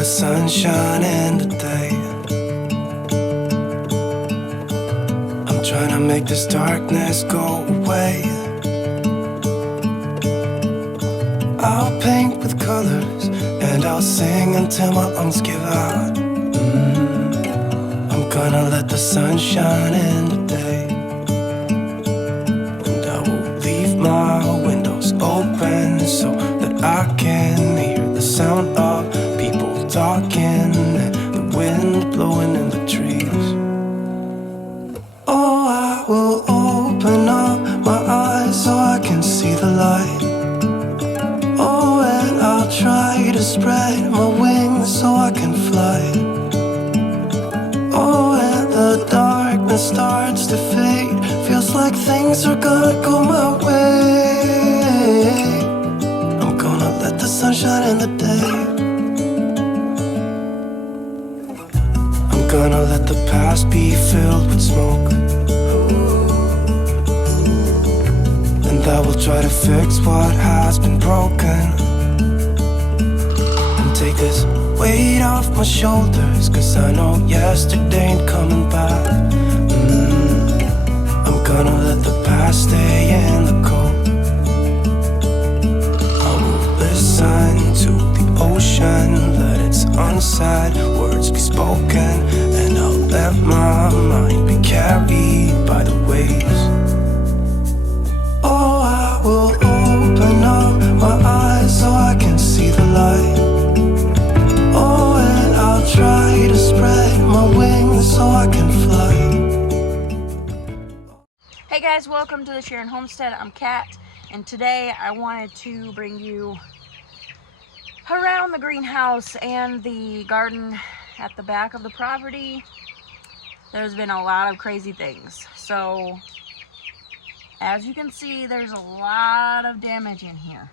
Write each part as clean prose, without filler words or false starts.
the sun shine in today. I'm trying to make this darkness go away. I'll paint with colors and I'll sing until my lungs give out. I'm gonna let the sun shine in today. And I will leave my windows open so that I can hear the sound of people talking and the wind blowing in the trees. Oh, I will open up my eyes so I can see the light. Oh, and I'll try to spread my wings so I can fly. Oh, and the darkness starts to fade. Feels like things are gonna go my way. I'm gonna let the sun shine in the day. I'm gonna let the past be filled with smoke. And I will try to fix what has been broken. And take this weight off my shoulders, 'cause I know yesterday ain't coming back. I'm gonna let the past stay in the cold. I will listen to the ocean, let its unsaid words be spoken. And I'll let my mind be carried by the waves. Oh, I will open up my eyes so I can see the light. Oh, and I'll try to spread my wings so I can fly. Hey guys, welcome to the Sharon Homestead. I'm Kat, and today I wanted to bring you around the greenhouse and the garden at the back of the property. There's been a lot of crazy things. So, as you can see, there's a lot of damage in here.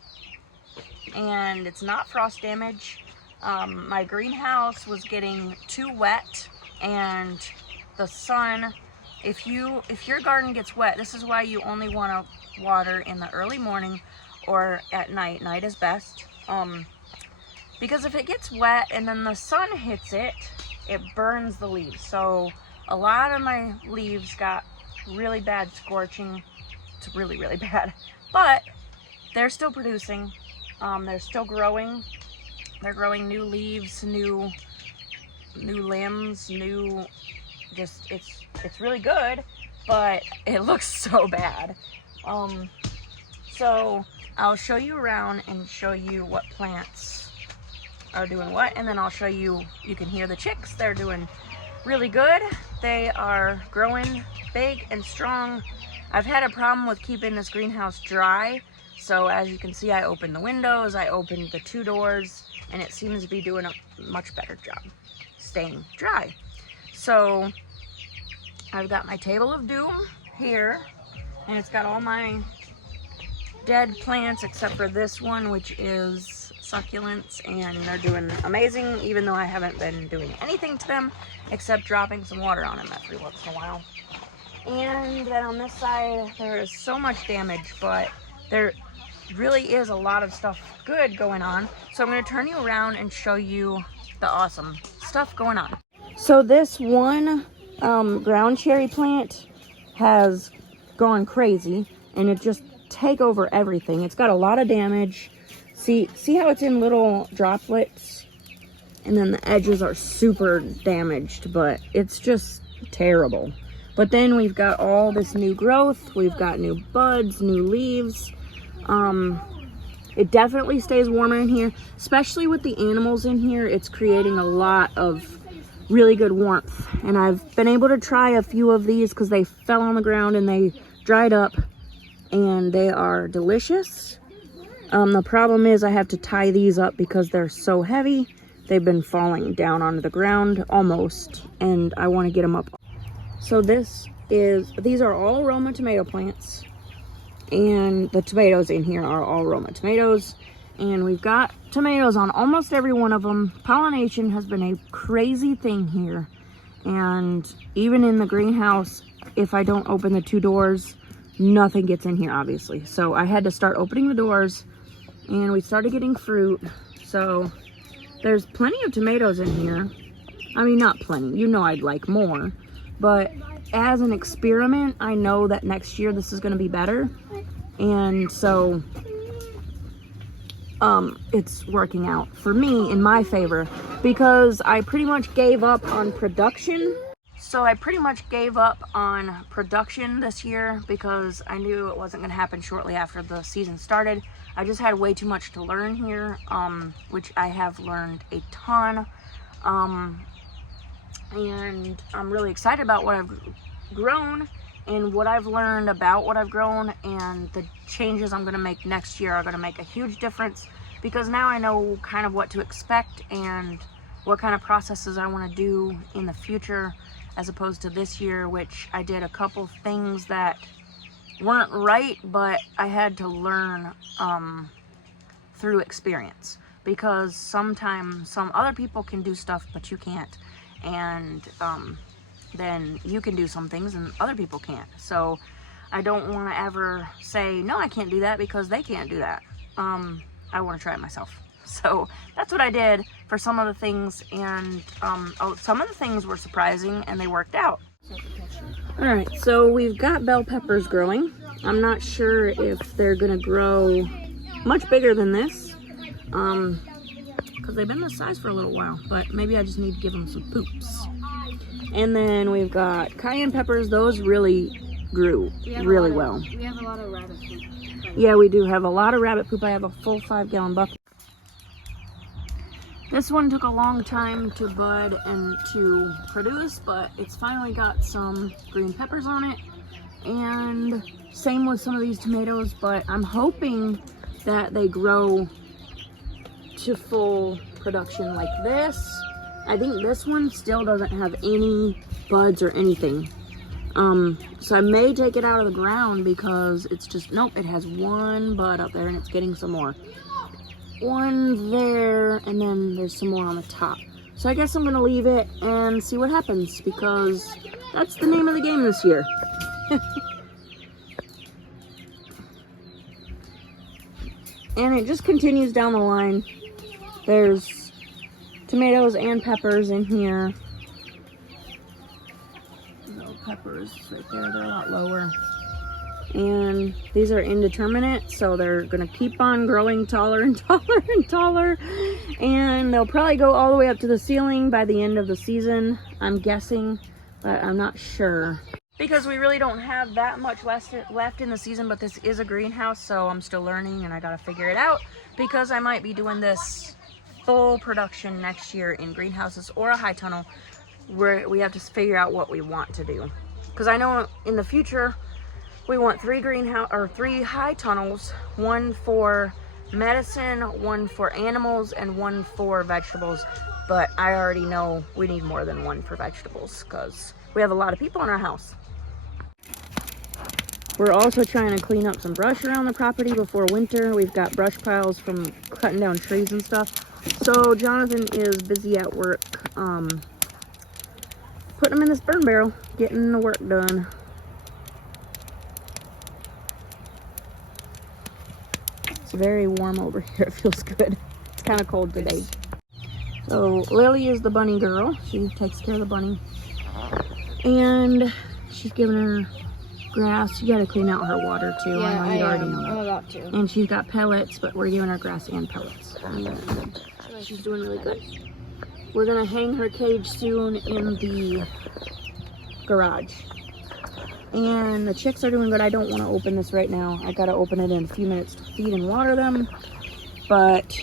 And it's not frost damage. My greenhouse was getting too wet, and the sun, if your garden gets wet, this is why you only want to water in the early morning or at night. Night is best. Because if it gets wet and then the sun hits it, it burns the leaves. So a lot of my leaves got really bad scorching. It's really, really bad. But they're still producing. They're still growing. They're growing new leaves, new limbs, it's really good, but it looks so bad. So I'll show you around and show you what plants are doing what, and then I'll show you, you can hear the chicks. They're doing really good. They are growing big and strong. I've had a problem with keeping this greenhouse dry. So as you can see, I opened the windows, I opened the 2 doors, and it seems to be doing a much better job staying dry. So I've got my table of doom here, and it's got all my dead plants except for this one, which is succulents, and they're doing amazing, even though I haven't been doing anything to them except dropping some water on them every once in a while. And then on this side, there is so much damage, but there really is a lot of stuff good going on. So I'm going to turn you around and show you the awesome stuff going on. So this one ground cherry plant has gone crazy, and it just take over everything. It's got a lot of damage. See how it's in little droplets, and then the edges are super damaged, but it's just terrible. But then we've got all this new growth. We've got new buds, new leaves. It definitely stays warmer in here, especially with the animals in here. It's creating a lot of really good warmth. And I've been able to try a few of these because they fell on the ground and they dried up, and they are delicious. The problem is I have to tie these up because they're so heavy. They've been falling down onto the ground almost, and I want to get them up. So these are all Roma tomato plants, and the tomatoes in here are all Roma tomatoes, and we've got tomatoes on almost every one of them. Pollination has been a crazy thing here, and even in the greenhouse, if I don't open the 2 doors, nothing gets in here, obviously. So I had to start opening the doors, and we started getting fruit. So there's plenty of tomatoes in here. I mean, not plenty, you know I'd like more, but as an experiment, I know that next year this is going to be better, and so it's working out for me in my favor, because I pretty much gave up on production. So I pretty much gave up on production this year because I knew it wasn't going to happen shortly after the season started. I just had way too much to learn here, which I have learned a ton. And I'm really excited about what I've grown and what I've learned about what I've grown, and the changes I'm going to make next year are going to make a huge difference, because now I know kind of what to expect and what kind of processes I want to do in the future, as opposed to this year, which I did a couple things that weren't right, but I had to learn through experience, because sometimes some other people can do stuff but you can't, and then you can do some things and other people can't. So I don't want to ever say no, I can't do that because they can't do that. I want to try it myself. So that's what I did for some of the things, and some of the things were surprising and they worked out. All right, so we've got bell peppers growing. I'm not sure if they're gonna grow much bigger than this, because they've been this size for a little while, but maybe I just need to give them some poops. And then we've got cayenne peppers. Those really grew really well. We have a lot of rabbit poop. Yeah, we do have a lot of rabbit poop. I have a full 5-gallon bucket. This one took a long time to bud and to produce, but it's finally got some green peppers on it. And same with some of these tomatoes, but I'm hoping that they grow to full production like this. I think this one still doesn't have any buds or anything. So I may take it out of the ground, because it's just, nope, it has one bud up there and it's getting some more. One there, and then there's some more on the top. So I guess I'm gonna leave it and see what happens, because that's the name of the game this year. And it just continues down the line. There's tomatoes and peppers in here. No peppers right there, they're a lot lower. And these are indeterminate, so they're gonna keep on growing taller and taller and taller, and they'll probably go all the way up to the ceiling by the end of the season, I'm guessing, but I'm not sure, because we really don't have that much left in the season. But this is a greenhouse, so I'm still learning and I gotta figure it out, because I might be doing this full production next year in greenhouses or a high tunnel, where we have to figure out what we want to do, because I know in the future we want 3 high tunnels, 1 for medicine, 1 for animals, and 1 for vegetables. But I already know we need more than 1 for vegetables, because we have a lot of people in our house. We're also trying to clean up some brush around the property before winter. We've got brush piles from cutting down trees and stuff. So Jonathan is busy at work, putting them in this burn barrel, getting the work done. It's very warm over here. It feels good. It's kind of cold today. So Lily is the bunny girl. She takes care of the bunny. And she's giving her grass. You got to clean out her water too. Yeah, I know you already know that. I'm about to. And she's got pellets, but we're giving her grass and pellets. And she's doing really good. We're going to hang her cage soon in the garage. And the chicks are doing good. I don't want to open this right now. I got to open it in a few minutes to feed and water them. But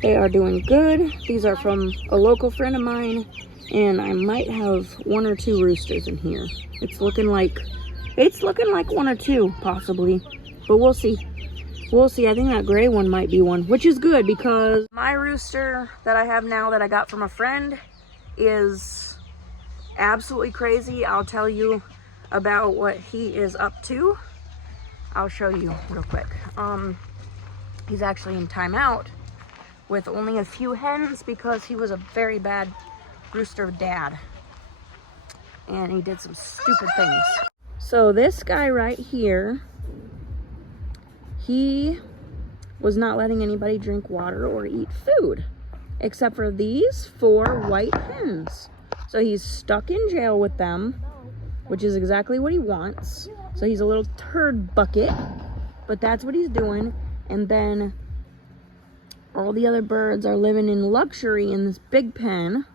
they are doing good. These are from a local friend of mine. And I might have 1 or 2 roosters in here. It's looking like 1 or 2 possibly. But we'll see. We'll see. I think that gray one might be one, which is good, because my rooster that I have now that I got from a friend is absolutely crazy. I'll tell you about what he is up to. I'll show you real quick. He's actually in timeout with only a few hens, because he was a very bad rooster dad and he did some stupid things. So this guy right here, he was not letting anybody drink water or eat food. except for these 4 white hens. So he's stuck in jail with them, which is exactly what he wants. So he's a little turd bucket, but that's what he's doing. And then all the other birds are living in luxury in this big pen.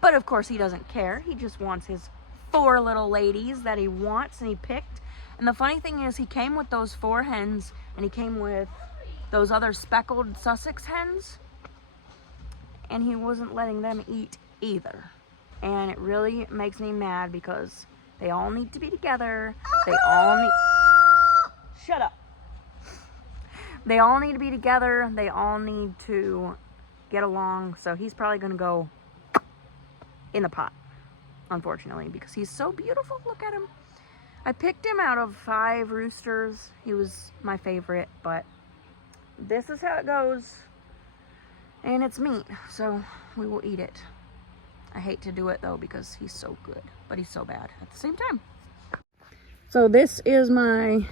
But of course he doesn't care. He just wants his 4 little ladies that he wants and he picked. And the funny thing is he came with those 4 hens and he came with those other speckled Sussex hens. And he wasn't letting them eat either. And it really makes me mad because they all need to be together. They all need... Shut up. They all need to be together. They all need to get along. So he's probably going to go in the pot, unfortunately, because he's so beautiful. Look at him. I picked him out of 5 roosters. He was my favorite, but this is how it goes. And it's meat, so we will eat it. I hate to do it though because he's so good, but he's so bad at the same time. So this is my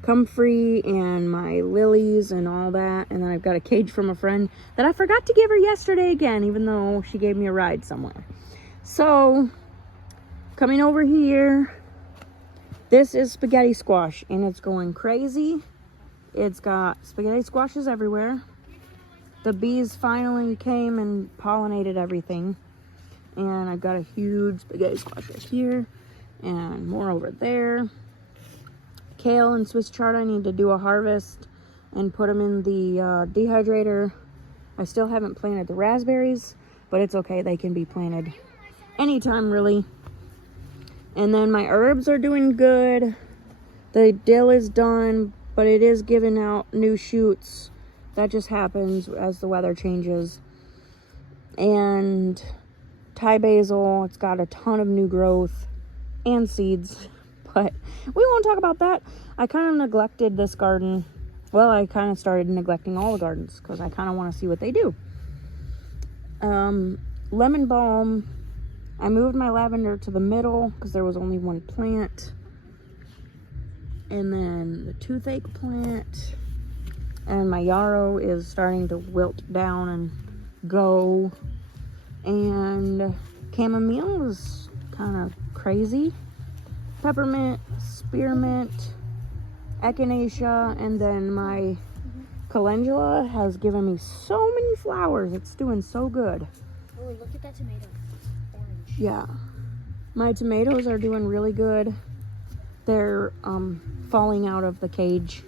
comfrey and my lilies and all that. And then I've got a cage from a friend that I forgot to give her yesterday again, even though she gave me a ride somewhere. So coming over here, this is spaghetti squash and it's going crazy. It's got spaghetti squashes everywhere. The bees finally came and pollinated everything. And I've got a huge spaghetti squash right here and more over there. Kale and Swiss chard, I need to do a harvest and put them in the dehydrator. I still haven't planted the raspberries, but it's okay. They can be planted anytime, really. And then my herbs are doing good. The dill is done, but it is giving out new shoots. That just happens as the weather changes. And Thai basil, it's got a ton of new growth and seeds, but we won't talk about that. I kind of neglected this garden. Well, I kind of started neglecting all the gardens because I kind of want to see what they do. Lemon balm, I moved my lavender to the middle because there was only 1 plant. And then the toothache plant. And my yarrow is starting to wilt down and go. And chamomile is kind of crazy. Peppermint, spearmint, echinacea, and then my calendula has given me so many flowers. It's doing so good. Oh, look at that tomato. Orange. Yeah. My tomatoes are doing really good. They're falling out of the cage.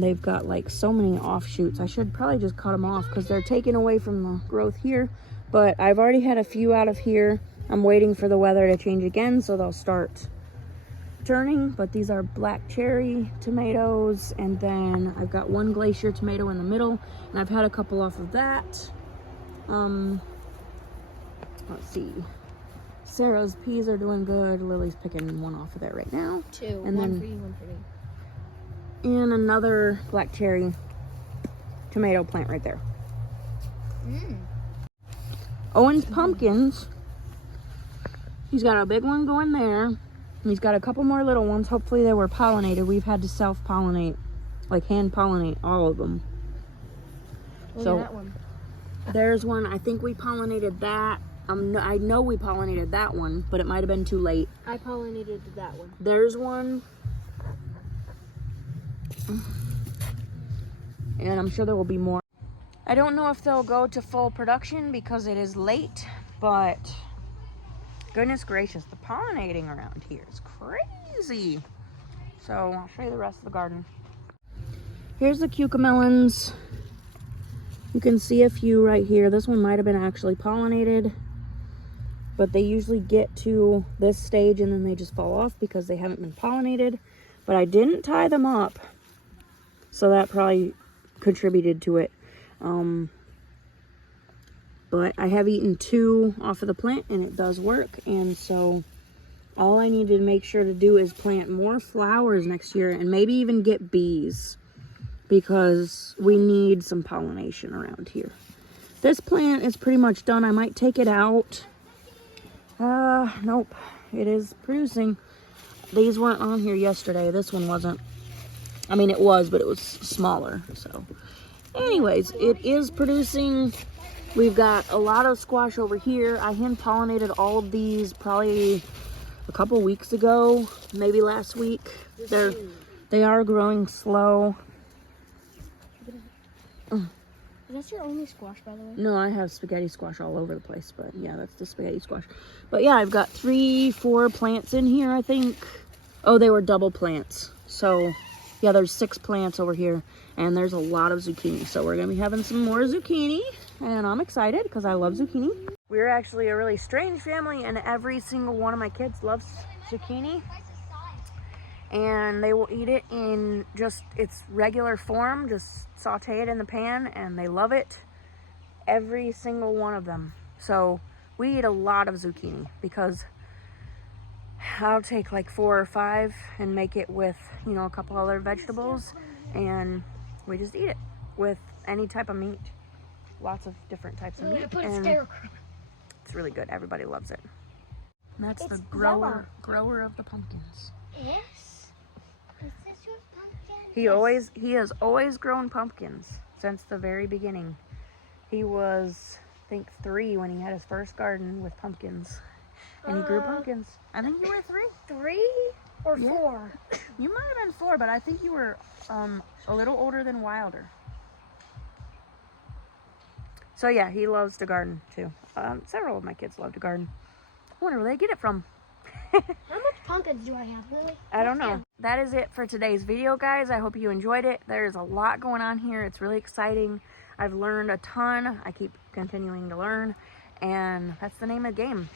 They've got like so many offshoots. I should probably just cut them off because they're taking away from the growth here. But I've already had a few out of here. I'm waiting for the weather to change again so they'll start turning. But these are black cherry tomatoes. And then I've got 1 glacier tomato in the middle. And I've had a couple off of that. Let's see. Sarah's peas are doing good. Lily's picking 1 off of there right now. 2. And 1 then for you, 1 for me. and another black cherry tomato plant right there. Owen's pumpkins. He's got a big one going there. And he's got a couple more little ones. Hopefully they were pollinated. We've had to self-pollinate, like hand pollinate all of them. Oh, So that one. there's one. I think we pollinated that. I know we pollinated that one, but it might have been too late. I pollinated that one. There's one. And I'm sure there will be more. I don't know if they'll go to full production because it is late, but goodness gracious, the pollinating around here is crazy. So I'll show you the rest of the garden. Here's the cucamelons. You can see a few right here. This one might have been actually pollinated, but they usually get to this stage and then they just fall off because they haven't been pollinated. But I didn't tie them up, so that probably contributed to it. But I have eaten 2 off of the plant and it does work. And so all I need to make sure to do is plant more flowers next year and maybe even get bees, because we need some pollination around here. This plant is pretty much done. I might take it out. Nope, it is producing. These weren't on here yesterday. This one wasn't. I mean, it was, but it was smaller. So, Anyways, it is producing. We've got a lot of squash over here. I hand pollinated all of these probably a couple weeks ago, maybe last week. They are growing slow. Is that your only squash, by the way? No, I have spaghetti squash all over the place, but yeah, that's the spaghetti squash. But yeah, I've got 3-4 plants in here, I think. Oh, they were double plants. So yeah, there's 6 plants over here, and there's a lot of zucchini. So we're gonna be having some more zucchini, and I'm excited because I love zucchini. We're actually a really strange family, and every single one of my kids loves zucchini. And they will eat it in just its regular form, just saute it in the pan, and they love it. Every single one of them. So we eat a lot of zucchini because I'll take like 4 or 5 and make it with, you know, a couple other vegetables, and we just eat it with any type of meat. Lots of different types of meat, and it's really good. Everybody loves it. And that's the grower of the pumpkins. Yes. Is this your pumpkin? He has always grown pumpkins since the very beginning. He was, I think, 3 when he had his first garden with pumpkins. And he grew pumpkins. I think you were 3. 3 or 4? You might have been 4, but I think you were a little older than Wilder. So yeah, he loves to garden too. Several of my kids love to garden. I wonder where they get it from. How much pumpkins do I have, Lily? I don't know. That is it for today's video, guys. I hope you enjoyed it. There's a lot going on here. It's really exciting. I've learned a ton. I keep continuing to learn, and that's the name of the game.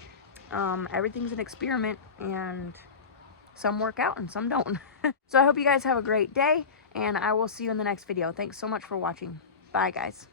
Everything's an experiment, and some work out and some don't. So I hope you guys have a great day, and I will see you in the next video. Thanks so much for watching. Bye, guys.